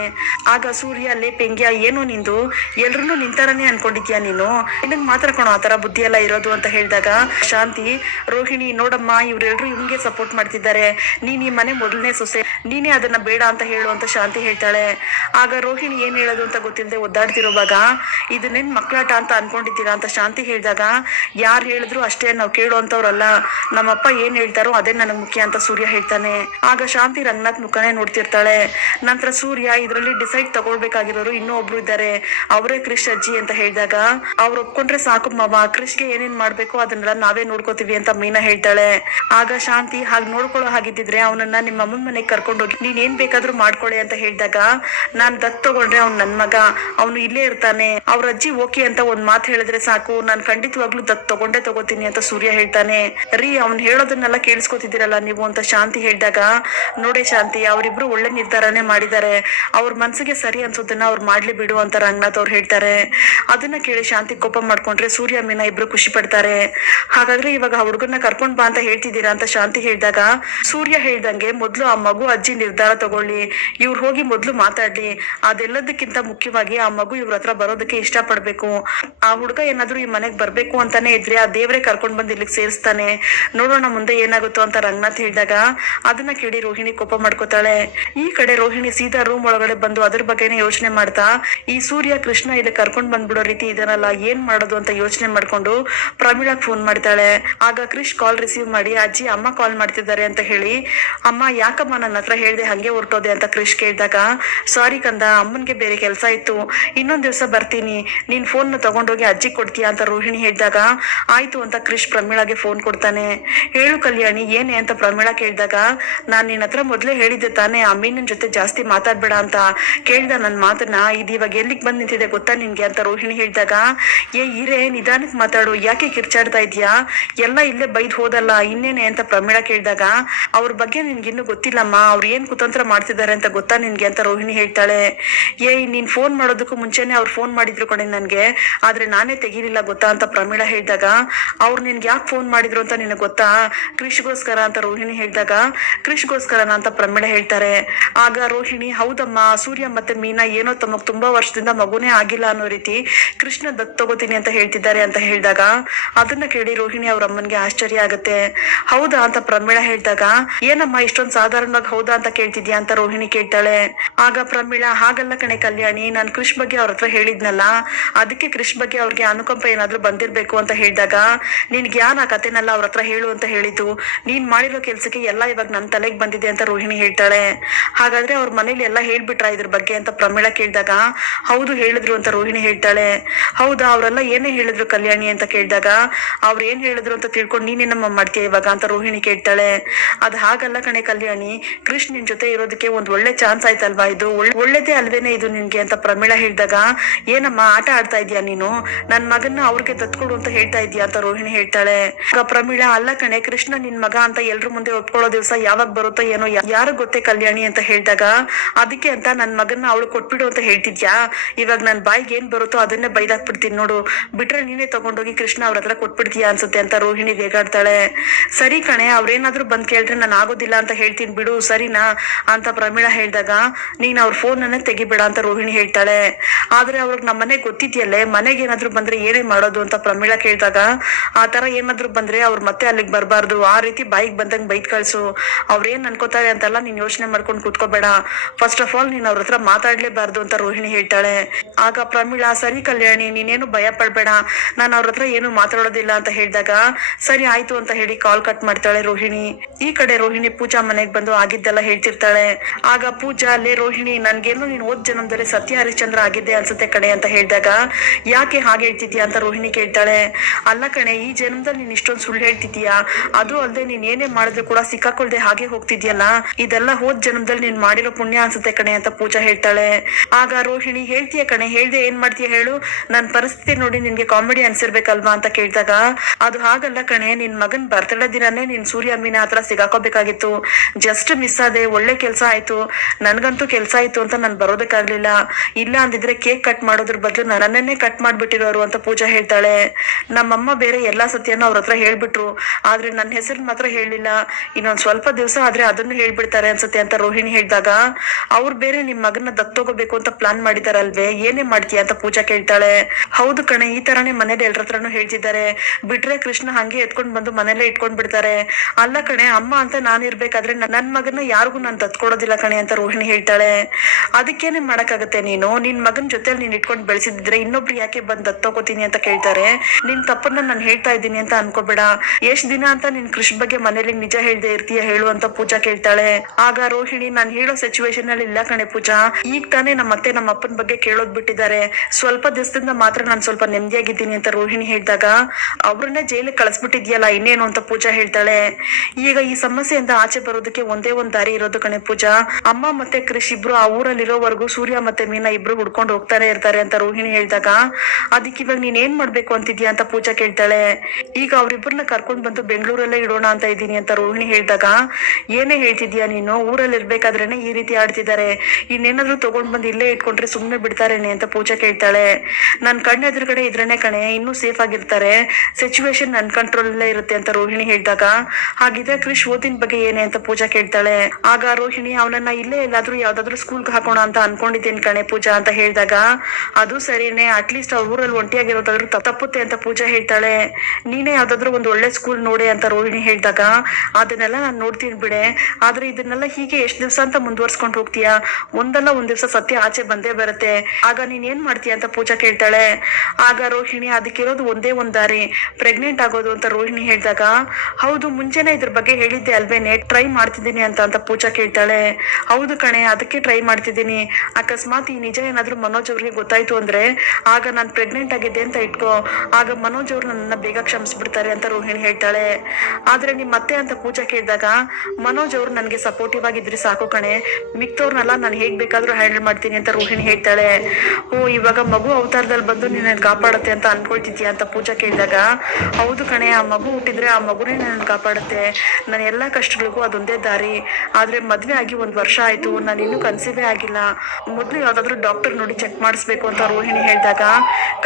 ಆಗ ಸೂರ್ಯ ಅಲ್ಲೇ ಪೆಂಗ್ಯ, ಏನು ನಿಂದು? ಎಲ್ರು ನಿಂತಾರನೇ ಅನ್ಕೊಂಡಿದ್ಯಾ ನೀನು? ನಿನಗ್ ಮಾತ್ರ ಆ ತರ ಬುದ್ಧಿ ಎಲ್ಲ ಇರೋದು ಅಂತ ಹೇಳಿದಾಗ, ಶಾಂತಿ, ರೋಹಿಣಿ, ನೋಡಮ್ಮ, ಇವ್ರೆಲ್ರು ಇವ್ನಿಗೆ ಸಪೋರ್ಟ್ ಮಾಡ್ತಿದ್ದಾರೆ. ನೀನ್ ಈ ಮನೆ ಮೊದಲನೇ ಸೊಸೆ, ನೀನೇ ಅದನ್ನ ಬೇಡ ಅಂತ ಹೇಳು ಅಂತ ಶಾಂತಿ ಹೇಳ್ತಾಳೆ. ಆಗ ರೋಹಿಣಿ ಏನ್ ಹೇಳೋದು ಅಂತ ಗೊತ್ತಿಲ್ಲದೆ ಒದ್ದಾಡ್ತಿರುವಾಗ, ಇದನ್ನೇನ್ ಮಕ್ಕಳಾಟ ಅಂತ ಅನ್ಕೊಂಡಿದ್ದೀರಾ? ಅಂತ ಶಾಂತಿ ಹೇಳಿದಾಗ, ಯಾರು ಹೇಳಿದ್ರು ಅಷ್ಟೇ, ನಾವು ಕೇಳುವಂತವ್ರಲ್ಲ ನಮ್ಮಪ್ಪ ಏನ್ ಹೇಳ್ತಾರೋ ಅದೇ ನನಗ್ ಮುಖ್ಯ ಅಂತ ಸೂರ್ಯ ಹೇಳ್ತಾನೆ. ಆಗ ಶಾಂತಿ ರಂಗನಾಥ್ ಮುಖನೇ ನೋಡ್ತಿರ್ತಾಳೆ. ನಂತರ ಸೂರ್ಯ ಇದರಲ್ಲಿ ಡಿಸೈಡ್ ತಗೊಳ್ಬೇಕಾಗಿರೋರು ಇನ್ನೂ ಒಬ್ರು ಇದ್ದಾರೆ. ಅವರೇ ಕ್ರಿಶ್ ಅಜ್ಜಿ ಅಂತ ಹೇಳಿದಾಗ, ಅವ್ರು ಒಪ್ಕೊಂಡ್ರೆ ಸಾಕು ಕ್ರಿಶ್ಗೆ ಏನೇನ್ ಮಾಡ್ಬೇಕು ಅದನ್ನೆಲ್ಲ ನಾವೇ ನೋಡ್ಕೋತೀವಿ ಅಂತ ಮೀನಾ ಹೇಳ್ತಾಳೆ. ಆಗ ಶಾಂತಿ ಹಾಗೆ ನೋಡ್ಕೊಳ್ಳೋ ಹಾಗಿದ್ದಿದ್ರೆ ಅವನನ್ನ ನಿಮ್ಮ ಅಮ್ಮನ ಮನೆಗೆ ಕರ್ಕೊಂಡೋಗಿ ನೀನ್ ಏನ್ ಬೇಕಾದ್ರೂ ಮಾಡ್ಕೊಳ್ಳಿ ಅಂತ ಹೇಳಿದಾಗ ನಾನ್ ದತ್ ತಗೊಂಡ್ರೆ ಅವ್ನ್ ನನ್ ಮಗ, ಅವನು ಇಲ್ಲೇ ಇರ್ತಾನೆ. ಅವ್ರ ಅಜ್ಜಿ ಓಕೆ ಅಂತ ಒಂದ್ ಮಾತು ಹೇಳಿದ್ರೆ ಸಾಕು, ನಾನ್ ಖಂಡಿತವಾಗ್ಲೂ ದತ್ ತಗೊಂಡೇ ತಗೋತೀನಿ ಅಂತ ಸೂರ್ಯ ಹೇಳ್ತಾನೆ. ರೀ, ಅವ್ನ್ ಹೇಳೋದನ್ನೆಲ್ಲ ಕೇಳಿಸ್ಕೊತಿದ್ದೀರಲ್ಲ ನೀವು ಅಂತ ಶಾಂತಿ ಹೇಳಿದಾಗ, ನೋಡಿ ಶಾಂತಿ, ಅವರಿಬ್ರು ಒಳ್ಳೆ ನಿರ್ಧಾರನೇ ಮಾಡಿದ್ದಾರೆ. ಅವ್ರ ಮನ್ಸಿಗೆ ಸರಿ ಅನ್ಸೋದನ್ನ ಅವ್ರು ಮಾಡ್ಲಿ ಬಿಡು ಅಂತ ರಂಗನಾಥ್ ಅವ್ರು ಹೇಳ್ತಾರೆ. ಅದನ್ನ ಕೇಳಿ ಶಾಂತಿ ಕೋಪ ಮಾಡ್ಕೊಂಡ್ರೆ ಸೂರ್ಯ ಮೀನಾ ಇಬ್ರು ಖುಷಿ ಪಡ್ತಾರೆ. ಹಾಗಾದ್ರೆ ಇವಾಗ ಆ ಹುಡುಗನ್ನ ಕರ್ಕೊಂಡ್ ಬಾ ಅಂತ ಹೇಳ್ತಿದ್ದೀರಾ ಅಂತ ಶಾಂತಿ ಹೇಳಿದಾಗ ಸೂರ್ಯ ಹೇಳ್ದಂಗೆ ಮೊದ್ಲು ಆ ಮಗು ಅಜ್ಜಿ ನಿರ್ಧಾರ ತಗೊಳ್ಳಿ, ಇವ್ರು ಹೋಗಿ ಮೊದ್ಲು ಮಾತಾಡ್ಲಿ. ಅದೆಲ್ಲದಕ್ಕಿಂತ ಮುಖ್ಯವಾಗಿ ಆ ಮಗು ಇವ್ರ ಹತ್ರ ಬರೋದಕ್ಕೆ ಇಷ್ಟಪಡ್ಬೇಕು. ಆ ಹುಡುಗ ಏನಾದ್ರು ಈ ಮನೆಗ್ ಬರ್ಬೇಕು ಅಂತಾನೆ ಇದ್ರೆ ಆ ದೇವ್ರೆ ಕರ್ಕೊಂಡ್ ಬಂದ್ ಇಲ್ಲಿಗೆ ಸೇರಿಸ್ತಾನೆ. ನೋಡೋಣ ಮುಂದೆ ಏನಾಗುತ್ತೋ ಅಂತ ರಂಗನಾಥ್ ಹೇಳಿದಾಗ ಅದನ್ನ ಕೇಳಿ ರೋಹಿಣಿ ಕೋಪ ಮಾಡ್ಕೋತಾಳೆ. ಈ ಕಡೆ ರೋಹಿಣಿ ಸೀದಾ ರೂಮ್ ಒಳಗಡೆ ಬಂದು ಅದ್ರ ಬಗ್ಗೆನೇ ಯೋಚನೆ ಮಾಡ್ತಾ, ಈ ಸೂರ್ಯ ಕೃಷ್ಣ ಇಲ್ಲಿ ಕರ್ಕೊಂಡ್ ಬಂದ್ಬಿಡೋ ರೀತಿ ಇದನ್ನಲ್ಲ ಏನ್ ಮಾಡೋದು ಅಂತ ಯೋಚನೆ ಮಾಡ್ಕೊಂಡು ಪ್ರಮೀಳಾಗ್ ಫೋನ್ ಮಾಡ್ತಾಳೆ. ಆಗ ಕ್ರಿಶ್ ಕಾಲ್ ರಿಸೀವ್ ಮಾಡಿ, ಅಜ್ಜಿ, ಅಮ್ಮ ಕಾಲ್ ಮಾಡ್ತಿದ್ದಾರೆ ಅಂತ ಹೇಳಿ, ಅಮ್ಮ, ಯಾಕಮ್ಮ ನನ್ನ ಹತ್ರ ಹೇಳಿದೆ ಹಂಗೆ ಹೊರಟೋದೆ? ಅಂತ ಕ್ರಿಶ್ ಕೇಳಿದಾಗ ಸಾರಿ ಕಂದ, ಅಮ್ಮನ್ಗೆ ಬೇರೆ ಕೆಲಸ ಇತ್ತು. ಇನ್ನೊಂದು ದಿವಸ ಬರ್ತೀನಿ. ನೀನ್ ಫೋನ್ ತಗೊಂಡೋಗಿ ಅಜ್ಜಿ ಕೊಡ್ತೀಯಾ? ಅಂತ ರೋಹಿಣಿ ಹೇಳಿದಾಗ, ಆಯ್ತು ಅಂತ ಕ್ರಿಶ್ ಪ್ರಮೀಳಾಗೆ ಫೋನ್ ಕೊಡ್ತಾನೆ. ಹೇಳು ಕಲ್ಯಾಣಿ, ಏನೇ? ಅಂತ ಪ್ರಮೀಳಾ ಕೇಳಿದಾಗ, ನಾನ್ ನಿನ್ನ ಹತ್ರ ಮೊದ್ಲೇ ಹೇಳಿದ್ದೆ ತಾನೇ ಅಮ್ಮಿನ ಜೊತೆ ಜಾಸ್ತಿ ಮಾತಾಡ್ಬೇಡ ಅಂತ. ಕೇಳ್ದ ನನ್ನ ಮಾತನ್ನ, ಇದು ಇವಾಗ ಎಲ್ಲಿಗ್ ಬಂದ್ ನಿಂತಿದೆ ಗೊತ್ತಾ ನಿನ್ಗೆ? ಅಂತ ರೋಹಿಣಿ ಹೇಳಿದಾಗ, ಏ, ಇರೇ ನಿಧಾನಕ್ ಮಾತಾಡು, ಯಾಕೆ ಕಿರ್ಚಾಡ್ತಾ ಇದೀಯಾ ಎಲ್ಲ ಇಲ್ಲೇ ಬೈದ್ ಹೋದಲ್ಲ, ಇನ್ನೇನೆ ಅಂತ ಪ್ರಮೀಳಾ ಕೇಳಿದಾಗ, ಅವ್ರ ಬಗ್ಗೆ ನಿನ್ಗಿನ್ನೂ ಗೊತ್ತಿಲ್ಲಮ್ಮ, ಅವ್ರು ಏನ್ ಕುತಂತ್ರ ಮಾಡ್ತಿದ್ದಾರೆ ಅಂತ ಗೊತ್ತಾ ನಿನ್ಗೆ ಅಂತ ರೋಹಿಣಿ ಹೇಳ್ತಾಳೆ. ಏಯ್, ನೀನ್ ಫೋನ್ ಮಾಡೋದಕ್ಕೂ ಮುಂಚೆನೆ ಅವ್ರು ಫೋನ್ ಮಾಡಿದ್ರು ಕಣೆ ನನ್ಗೆ, ಆದ್ರೆ ನಾನೇ ತೆಗೀಲಿಲ್ಲ ಗೊತ್ತಾ ಅಂತ ಪ್ರಮೀಳಾ ಹೇಳಿದಾಗ. ಅವ್ರು ನಿನ್ಗೆ ಯಾಕೆ ಫೋನ್ ಮಾಡಿದ್ರು ಅಂತ ನಿನಗೆ ಗೊತ್ತಾ? ಕೃಷ್ಣಗೋಸ್ಕರ ಅಂತ ರೋಹಿಣಿ ಹೇಳಿದಾಗ. ಕೃಷ್ಣಗೋಸ್ಕರನಾ ಅಂತ ಪ್ರಮೀಳಾ ಹೇಳ್ತಾರೆ. ಆಗ ರೋಹಿಣಿ, ಹೌದಮ್ಮ, ಸೂರ್ಯ ಮತ್ತೆ ಮೀನಾ ಏನೋ ತಮಗ್ ತುಂಬಾ ವರ್ಷದಿಂದ ಮಗುನೇ ಆಗಿಲ್ಲ ಅನ್ನೋ ರೀತಿ ಕೃಷ್ಣ ದತ್ ತಗೋತೀನಿ ಅಂತ ಹೇಳ್ತಿದ್ದಾರೆ. ಅಂತ ಹೇಳಿದಾಗ ಅದನ್ನ ಕೇಳಿ ರೋಹಿಣಿ ಅವ್ರ ಅಮ್ಮನ್ಗೆ ಆಶ್ಚರ್ಯ ಆಗುತ್ತೆ. ಹೌದಾ ಅಂತ ಪ್ರಮೀಳಾ ಹೇಳಿದಾಗ, ಏನಮ್ಮ ಇಷ್ಟೊಂದು ಸಾಧಾರಣವಾಗಿ ಹೌದಾ ಅಂತ ಕೇಳ್ತಿದ್ಯಾ ಅಂತ ರೋಹಿಣಿ ಕೇಳ್ತಾಳೆ. ಆಗ ಪ್ರಮೀಳಾ ಹಾಗಲ್ಲ ಕಣೆ ಕಲ್ಯಾಣಿ, ನಾನು ಕೃಷ್ ಬಗ್ಗೆ ಅವ್ರ ಹತ್ರ ಹೇಳಿದ್ನಲ್ಲ, ಅದಕ್ಕೆ ಕೃಷ್ ಬಗ್ಗೆ ಅವ್ರಿಗೆ ಅನುಕಂಪ ಏನಾದ್ರೂ ಬಂದಿರ್ಬೇಕು ಅಂತ ಹೇಳಿದಾಗ, ನಿನ್ಗೆ ಯಾನ್ ಆ ಕಥೆನೆಲ್ಲ ಅವ್ರ ಹತ್ರ ಹೇಳು ಅಂತ ಹೇಳಿದ್ದು, ನೀನ್ ಮಾಡಿರೋ ಕೆಲ್ಸಕ್ಕೆ ಎಲ್ಲ ಇವಾಗ ನನ್ ತಲೆಗೆ ಬಂದಿದೆ ಅಂತ ರೋಹಿಣಿ ಹೇಳ್ತಾಳೆ. ಹಾಗಾದ್ರೆ ಅವ್ರ ಮನೇಲಿ ಎಲ್ಲ ಹೇಳ್ಬಿಟ್ರ ಇದ್ರ ಬಗ್ಗೆ ಅಂತ ಪ್ರಮೀಳಾ ಕೇಳಿದಾಗ, ಹೌದು ಹೇಳಿದ್ರು ಅಂತ ರೋಹಿಣಿ ಹೇಳ್ತಾಳೆ. ಹೌದಾ, ಅವರೆಲ್ಲ ಏನೇ ಹೇಳಿದ್ರು ಕಲ್ಯಾಣಿ ಅಂತ ಕೇಳಿದಾಗ ಅವ್ರು ಏನ್ ಹೇಳಿದ್ರು ಅಂತ ತಿಳ್ಕೊಂಡು ನೀನೇನಮ್ಮ ಮಾಡ್ತೀಯ ಇವಾಗ ಅಂತ ರೋಹಿಣಿ ಕೇಳ್ತಾಳೆ. ಅದ್ ಹಾಗಲ್ಲ ಕಣೆ ಕಲ್ಯಾಣಿ. ಕೃಷ್ಣ ನಿನ್ ಜೊತೆ ಇರೋದಕ್ಕೆ ಒಂದ್ ಒಳ್ಳೆ ಚಾನ್ಸ್ ಆಯ್ತಲ್ವಾ ಇದು? ಒಳ್ಳೆದೇ ಅಲ್ವೇನೆ ಇದು ನಿನ್ಗೆ ಅಂತ ಪ್ರಮೀಳಾ ಹೇಳಿದಾಗ, ಏನಮ್ಮ, ಆಟ ಆಡ್ತಾ ಇದೀಯಾ ನೀನು? ನನ್ ಮಗನ್ನ ಅವ್ರಿಗೆ ತತ್ಕೊಡು ಅಂತ ಹೇಳ್ತಾ ಇದೀಯಾ? ಅಂತ ರೋಹಿಣಿ ಹೇಳ್ತಾಳೆ. ಪ್ರಮೀಳಾ, ಅಲ್ಲ ಕಣೆ, ಕೃಷ್ಣ ನಿನ್ ಮಗ ಅಂತ ಎಲ್ರ ಮುಂದೆ ಒಪ್ಕೊಳ್ಳೋ ದಿವಸ ಯಾವಾಗ ಬರುತ್ತೋ ಏನೋ ಯಾರು ಗೊತ್ತೇ ಕಲ್ಯಾಣಿ ಅಂತ ಹೇಳಿದಾಗ, ಅದಕ್ಕೆ ಅಂತ ನನ್ ಮಗನ್ನ ಅವಳು ಕೊಟ್ಬಿಡು ಅಂತ ಹೇಳ್ತಿದ್ಯಾ? ಇವಾಗ ನನ್ ಬಾಯಿಗೆ ಏನ್ ಬರುತ್ತೋ ಅದನ್ನೇ ಬೈದಾಕ್ಬಿಡ್ತೀನಿ ನೋಡು. ಬಿಟ್ರೆ ನೀನೇ ತಗೊಂಡೋಗಿ ಕೃಷ್ಣ ಅವ್ರ ಹತ್ರ ಕೊಟ್ಬಿಡ್ತೀಯಾ ಅನ್ಸುತ್ತೆ ಅಂತ ರೋಹಿಣಿ ರೇಗಾಡ್ತಾಳೆ ಸರಿ ಕಣೆ, ಅವ್ರೇನಾದ್ರೂ ಬಂದ್ ಕೇಳ್ರೆ ನಾನು ಆಗೋದಿಲ್ಲ ಅಂತ ಹೇಳ್ತೀನಿ ಬಿಡು, ಸರಿನಾ? ಅಂತ ಪ್ರಮೀಳಾ ಹೇಳಿದಾಗ, ನೀನ್ ಅವ್ರ ಫೋನ್ ಅನ್ನ ತೆಗಿಬೇಡ ಅಂತ ರೋಹಿಣಿ ಹೇಳ್ತಾಳೆ. ಆದ್ರೆ ಅವ್ರಿಗೆ ನಮ್ಮ ಮನೆ ಗೊತ್ತಿದ್ಯಲ್ಲೇ, ಮನೆಗೆ ಏನಾದ್ರೂ ಬಂದ್ರೆ ಏನೇ ಮಾಡೋದು ಅಂತ ಪ್ರಮೀಳಾ ಕೇಳಿದಾಗ, ಆ ತರ ಏನಾದ್ರೂ ಬಂದ್ರೆ ಅವ್ರು ಮತ್ತೆ ಅಲ್ಲಿಗೆ ಬರಬಾರ್ದು, ಆ ರೀತಿ ಬಾಯಿಗೆ ಬಂದಂಗ್ ಬೈತ್ ಕಳ್ಸು. ಅವ್ರೇನ್ ಅನ್ಕೋತಾರೆ ಅಂತೆಲ್ಲ ನೀನ್ ಯೋಚನೆ ಮಾಡ್ಕೊಂಡು ಕೂತ್ಕೋಬೇಡ. ಫಸ್ಟ್ ಆಫ್ ಆಲ್ ನೀನ್ ಅವ್ರ ಹತ್ರ ಮಾತಾಡ್ಲೇಬಾರ್ದು ಅಂತ ರೋಹಿಣಿ ಹೇಳ್ತಾಳೆ. ಆಗ ಪ್ರಮೀಳಾ, ಸರಿ ಕಲ್ಯಾಣಿ, ನೀನೇನು ಭಯ ಪಡ್ಬೇಡ. ನಾನು ಅವ್ರ ಹತ್ರ ಏನು ಮಾತಾಡೋದಿಲ್ಲ ಅಂತ ಹೇಳಿದಾಗ, ಸರಿ ಆಯ್ತು ಅಂತ ಹೇಳಿ ಕಾಲ್ ಕಟ್ ಮಾಡ್ತಾಳೆ ರೋಹಿಣಿ. ಈ ಕಡೆ ರೋಹಿಣಿ ಪೂಜಾ ಮನೆಗ್ ಬಂದು ಆಗಿದ್ದೆಲ್ಲ ಹೇಳ್ತಿರ್ತಾಳೆ. ಆಗ ಪೂಜಾ ಅಲ್ಲೇ ರೋಹಿಣಿ, ನನ್ಗೇನು ನೀನ್ ಓದ್ ಜನ್ಮದಲ್ಲಿ ಸತ್ಯ ಹರಿಶ್ಚಂದ್ರ ಆಗಿದ್ದೆ ಅನ್ಸುತ್ತೆ ಕಣೆ ಅಂತ ಹೇಳಿದಾಗ, ಯಾಕೆ ಹಾಗೆ ಹೇಳ್ತಿದ್ಯಾ? ಅಂತ ರೋಹಿಣಿ ಕೇಳ್ತಾಳೆ, ಅಲ್ಲ ಕಣೆ, ಈ ಜನ್ಮದಲ್ಲಿ ನೀನ್ ಇಷ್ಟೊಂದು ಸುಳ್ಳು ಹೇಳ್ತಿದ್ಯಾ? ಅದು ಅಲ್ಲದೆ ನೀನ್ ಏನೇ ಮಾಡಿದ್ರು ಕೂಡ ಸಿಕ್ಕಾಕೊಳ್ದೆ ಹಾಗೆ ಹೋಗ್ತಿದ್ಯಲ್ಲ? ಇದೆಲ್ಲ ಹೋದ್ ಜನ್ಮದಲ್ಲಿ ನೀನ್ ಮಾಡಿರೋ ಪುಣ್ಯ ಅನ್ಸುತ್ತೆ ಕಣೆ ಅಂತ ಪೂಜಾ ಹೇಳ್ತಾಳೆ. ಆಗ ರೋಹಿಣಿ, ಹೇಳ್ತೀಯ ಕಣೆ, ಹೇಳ್ದೆ ಏನ್ ಮಾಡ್ತೀಯ ಹೇಳು? ನನ್ ಪರಿಸ್ಥಿತಿ ನೋಡಿ ನಿನ್ಗೆ ಕಾಮಿಡಿ ಅನ್ಸಿರ್ಬೇಕಲ್ವಾ ಅಂತ ಕೇಳಿದಾಗ, ಅದು ಹಾಗಲ್ಲ ಕಣೆ, ನಿನ್ ಮಗನ್ ಬರ್ತಡೇ ದಿನಾನೇ ನೀನ್ ಸೂರ್ಯ ಮೀನ ಹತ್ರ ಸಿಗಾಕೋಬೇಕಾಗಿತ್ತು. ಜಸ್ಟ್ ಮಿಸ್ ಆದೆ, ಒಳ್ಳೆ ಕೆಲ್ಸ ಆಯ್ತು. ನನ್ಗಂತೂ ಕೆಲ್ಸ ಆಯ್ತು ಅಂತ ನಾನ್ ಬರೋದಕ್ಕಾಗ್ಲಿಲ್ಲ. ಇಲ್ಲ ಅಂದಿದ್ರೆ ಕೇಕ್ ಕಟ್ ಮಾಡೋದ್ರ ಬದಲು ನನ್ನನ್ನೇ ಕಟ್ ಮಾಡ್ಬಿಟ್ಟಿರೋರು ಅಂತ ಪೂಜಾ ಹೇಳ್ತಾಳೆ. ನಮ್ಮಮ್ಮ ಬೇರೆ ಎಲ್ಲಾ ಸತ್ಯನ ಅವ್ರ ಹತ್ರ ಹೇಳ್ಬಿಟ್ರು. ಆದ್ರೆ ನನ್ನ ಹೆಸರು ಮಾತ್ರ ಹೇಳಿಲ್ಲ ಇನ್ನೊಂದ್ ಸ್ವಲ್ಪ ದಿವಸ ಆದ್ರೆ ಅದನ್ನು ಹೇಳ್ಬಿಡ್ತಾರೆ ಅನ್ಸುತ್ತೆ ಅಂತ ರೋಹಿಣಿ ಹೇಳಿದಾಗ, ಅವ್ರು ಬೇರೆ ನಿಮ್ ಮಗನ ದತ್ತೋಗಬೇಕು ಅಂತ ಪ್ಲಾನ್ ಮಾಡಿದಾರಲ್ವೇ, ಏನೇ ಮಾಡ್ತೀಯ? ಅಂತ ಪೂಜಾ ಕೇಳ್ತಾಳೆ. ಹೌದು ಕಣೆ, ಈ ತರಾನೇ ಮನೇಲಿ ಎಲ್ರ ಹತ್ರನೂ ಹೇಳ್ತಿದ್ದಾರೆ, ಬಿಟ್ರೆ ಕೃಷ್ಣ ಹಂಗೆ ಎತ್ಕೊಂಡ್ ಬಂದು ಮನೇಲೆ ಇಟ್ಕೊಂಡ್ ಬಿಡ್ತಾರೆ. ಅಲ್ಲ ಕಣೆ, ಅಮ್ಮ ಅಂತ ನಾನ್ ಇರ್ಬೇಕಾದ್ರೆ ನನ್ ಮಗನ ಯಾರಿಗೂ ನಾನ್ ತತ್ಕೊಡೋದಿಲ್ಲ ಕಣೆ ಅಂತ ರೋಹಿಣಿ ಹೇಳ್ತಾಳೆ. ಅದಕ್ಕೇನೆ ಮಾಡಕ್ಕಾಗತ್ತೆ ನೀನು? ನಿನ್ ಮಗನ್ ಜೊತೆ ನೀನ್ ಇಟ್ಕೊಂಡ್ ಬೆಳೆಸಿದ್ರೆ ಇನ್ನೊಬ್ರು ಯಾಕೆ ಬಂದ್ ದತ್ತೋಗೋತೀನಿ ಅಂತ ಕೇಳ್ತಾರೆ. ನಿನ್ ತಪ್ಪನ್ನ ನಾನು ಹೇಳ್ತಾ ಇದ್ದೀನಿ ಅಂತ ಅನ್ಕೋಬೇಡ. ಎಷ್ಟ್ ದಿನ ಅಂತ ನಿನ್ ಕೃಷಿ ಬಗ್ಗೆ ಮನೇಲಿ ನಿಜ ಹೇಳ್ದೆ ಇರ್ತೀಯ ಹೇಳು ಅಂತ ಪೂಜಾ ಕೇಳ್ತಾಳೆ. ಆಗ ರೋಹಿಣಿ, ನಾನ್ ಹೇಳೋ ಸಿಚುವೇಶನ್ ಅಲ್ಲಿ ಇಲ್ಲ ಕಣೆ ಪೂಜಾ. ಈಗ ತಾನೇ ನಮ್ಮ ಅತ್ತೆ ನಮ್ಮ ಅಪ್ಪನ ಬಗ್ಗೆ ಕೇಳೋದ್ ಬಿಟ್ಟಿದ್ದಾರೆ. ಸ್ವಲ್ಪ ದಿವಸದಿಂದ ಮಾತ್ರ ನಾನ್ ಸ್ವಲ್ಪ ನೆಮ್ಮದಿಯಾಗಿದ್ದೀನಿ ಅಂತ ರೋಹಿಣಿ ಹೇಳಿದಾಗ, ಅವ್ರನ್ನ ಜೈಲಿಗೆ ಕಳಿಸ್ಬಿಟ್ಟಿದ್ಯಲ್ಲ, ಇನ್ನೇನು? ಅಂತ ಪೂಜಾ ಹೇಳ್ತಾಳೆ. ಈಗ ಈ ಸಮಸ್ಯೆಯಿಂದ ಆಚೆ ಬರೋದಕ್ಕೆ ಒಂದೇ ಒಂದ್ ದಾರಿ ಇರೋದು ಕಣೆ ಪೂಜಾ. ಅಮ್ಮ ಮತ್ತೆ ಕೃಷಿ ಇಬ್ರು ಆ ಊರಲ್ಲಿರೋವರೆಗೂ ಸೂರ್ಯ ಮತ್ತೆ ಮೀನಾ ಇಬ್ರು ಹುಡ್ಕೊಂಡು ಹೋಗ್ತಾನೆ ಇರ್ತಾರೆ ಅಂತ ರೋಹಿಣಿ ಹೇಳಿದಾಗ, ಅದಕ್ಕೆ ಇವಾಗ ನೀನ್ ಏನ್ ಮಾಡ್ಬೇಕು ಅಂತಿದ್ಯಾ? ಅಂತ ಪೂಜಾ ಕೇಳ್ತಾಳೆ. ಈಗ ಅವ್ರಿಬ್ರನ್ನ ಕರ್ಕೊಂಡ್ ಬಂದು ಬೆಂಗಳೂರಲ್ಲೇ ಇಡೋಣ ಅಂತ ಇದ್ದೀನಿ, ಅಂತ ರೋಹಿಣಿ ಹೇಳಿದಾಗ, ಏನೇ ಹೇಳ್ತಿದ್ಯಾ ನೀನು? ಊರಲ್ಲಿ ಇರ್ಬೇಕಾದ್ರೇನೆ ಈ ರೀತಿ ಆಡ್ತಿದ್ದಾರೆ. ಇನ್ನೇನಾದ್ರೂ ತಗೊಂಡ್ ಬಂದು ಇಲ್ಲೇ ಇಟ್ಕೊಂಡ್ರೆ ಸುಮ್ನೆ ಬಿಡ್ತಾರೇನೆ? ಅಂತ ಪೂಜಾ ಕೇಳ್ತಾಳೆ. ನನ್ ಕಣ್ಣ ಎದುರುಗಡೆ ಇದ್ರೇನೆ ಕಣೆ ಇನ್ನೂ ಸೇಫ್ ಆಗಿರ್ತಾರೆ. ಸಿಚುವೇಶನ್ ನನ್ ಕಂಟ್ರೋಲ್ ಇರುತ್ತೆ ಅಂತ ರೋಹಿಣಿ ಹೇಳಿದಾಗ. ಹಾಗಿದ್ರೆ ಕ್ರಿಶ್ ಓದಿನ ಬಗ್ಗೆ ಏನೇ ಅಂತ ಪೂಜಾ ಕೇಳ್ತಾಳೆ. ಆಗ ರೋಹಿಣಿ, ಅವನನ್ನ ಇಲ್ಲೇ ಎಲ್ಲಾದ್ರೂ ಯಾವ್ದಾದ್ರು ಸ್ಕೂಲ್ಗೆ ಹಾಕೋಣ ಅಂತ ಅನ್ಕೊಂಡಿದ್ದೀನಿ ಕಣೆ ಪೂಜಾ, ಅಂತ ಹೇಳಿದಾಗ. ಅದು ಸರಿನೇ ಅಟ್ಲೀಸ್ಟ್ ಅವ್ರ ಊರಲ್ಲಿ ಒಂಟಿಯಾಗಿರೋದಾದ್ರೂ ತಪ್ಪುತ್ತೆ, ಅಂತ ಪೂಜಾ ಹೇಳ್ತಾಳೆ. ನೀನೇ ಯಾವ್ದಾದ್ರು ಒಂದು ಒಳ್ಳೆ ಸ್ಕೂಲ್ ನೋಡಿ, ಅಂತ ರೋಹಿಣಿ ಹೇಳಿದಾಗ. ಅದನ್ನೆಲ್ಲ ನಾನು ನೋಡ್ತೀನಿ ಬಿಡೆ. ಆದ್ರೆ ಇದನ್ನೆಲ್ಲ ಹೀಗೆ ಎಷ್ಟ್ ದಿವಸ ಅಂತ ಮುಂದುವರ್ಸ್ಕೊಂಡು ಹೋಗ್ತೀಯಾ? ಒಂದಲ್ಲ ಒಂದ್ ದಿವಸ ಸತ್ಯ ಆಚೆ ಬಂದೇ ಬರುತ್ತೆ. ಆಗ ನೀನ್ ಏನ್ ಮಾಡ್ತೀಯ? ಅಂತ ಪೂಜಾ ಕೇಳ್ತಾಳೆ. ಆಗ ರೋಹಿಣಿ ಅದಕ್ಕಿರೋದು ಒಂದೇ ಒಂದು ದಾರಿ. ಪ್ರೆಗ್ನೆಂಟ್ ಆಗೋದು ಅಂತ ರೋಹಿಣಿ ಹೇಳಿದಾಗ, ಹೌದು, ಮುಂಚೆನೆ ಇದ್ರ ಬಗ್ಗೆ ಹೇಳಿದ್ದೆ ಅಲ್ವೇನೆ ಟ್ರೈ ಮಾಡ್ತಿದ್ದೀನಿ ಅಂತ ಅಂತ ಪೂಜಾ ಕೇಳ್ತಾಳೆ. ಹೌದು ಕಣೆ, ಅದಕ್ಕೆ ಟ್ರೈ ಮಾಡ್ತಿದ್ದೀನಿ. ಅಕಸ್ಮಾತ್ ಈ ನಿಜ ಏನಾದರೂ ಮನೋಜ್ ಅವ್ರಿಗೆ ಗೊತ್ತಾಯ್ತು ಅಂದ್ರೆ, ಆಗ ನಾನು ಪ್ರೆಗ್ನೆಂಟ್ ಆಗಿದ್ದೆ ಅಂತ ಇಟ್ಕೋ. ಆಗ ಮನೋಜ್ ಅವ್ರು ನನ್ನ ಬೇಗ ಕ್ಷಮಿಸ್ಬಿಡ್ತಾರೆ ಅಂತ ರೋಹಿಣಿ ಹೇಳ್ತಾಳೆ. ಆದ್ರೆ ನಿಮ್ಮ ಮತ್ತೆ ಅಂತ ಪೂಜಾ ಕೇಳಿದಾಗ, ಮನೋಜ್ ಅವ್ರು ನನಗೆ ಸಪೋರ್ಟಿವ್ ಆಗಿದ್ರೆ ಸಾಕು ಕಣೆ. ಮಿಕ್ತವ್ರನ್ನೆಲ್ಲ ನಾನು ಹೇಗ್ ಬೇಕಾದ್ರೂ ಹ್ಯಾಂಡಲ್ ಮಾಡ್ತೀನಿ ಅಂತ ರೋಹಿಣಿ ಹೇಳ್ತಾಳೆ. ಓ ಇವಾಗ ಮಗು ಅವತಾರದಲ್ಲಿ ಬಂದು ನಿನ್ನ ಕಾಪಾಡುತ್ತೆ ಅಂತ ಅನ್ಕೊಳ್ತಿದ್ಯಾ ಅಂತ ಪೂಜಾ ಕೇಳಿದಾಗ, ಹೌದು ಕಣೆ, ಆ ಮಗು ಹುಟ್ಟಿದ್ರೆ ಆ ಮಗುನೇ ನನ್ನ ಕಾಪಾಡುತ್ತೆ. ನನ್ನ ಎಲ್ಲಾ ಕಷ್ಟಗಳಿಗೂ ಅದೊಂದೇ ದಾರಿ. ಆದ್ರೆ ಮದ್ವೆ ಆಗಿ ಆಗಿ ಒಂದು ವರ್ಷ ಆಯಿತು, ನಾನು ಇನ್ನೂ ಕನ್ಸಿವೇ ಆಗಿಲ್ಲ. ಮೊದಲು ಯಾವುದಾದ್ರೂ ಡಾಕ್ಟರ್ ನೋಡಿ ಚೆಕ್ ಮಾಡಿಸ್ಬೇಕು ಅಂತ ರೋಹಿಣಿ ಹೇಳಿದಾಗ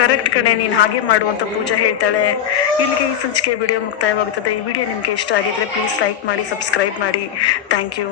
ಕರೆಕ್ಟ್ ಕಣೆ, ನೀನು ಹಾಗೆ ಮಾಡು ಅಂತ ಪೂಜಾ ಹೇಳ್ತಾಳೆ. ಇಲ್ಲಿಗೆ ಈ ಸಂಚಿಕೆ ವಿಡಿಯೋ ಮುಕ್ತಾಯವಾಗುತ್ತದೆ. ಈ ವಿಡಿಯೋ ನಿಮಗೆ ಇಷ್ಟ ಆಗಿದ್ರೆ ಪ್ಲೀಸ್ ಲೈಕ್ ಮಾಡಿ ಸಬ್ಸ್ಕ್ರೈಬ್ ಮಾಡಿ. Thank you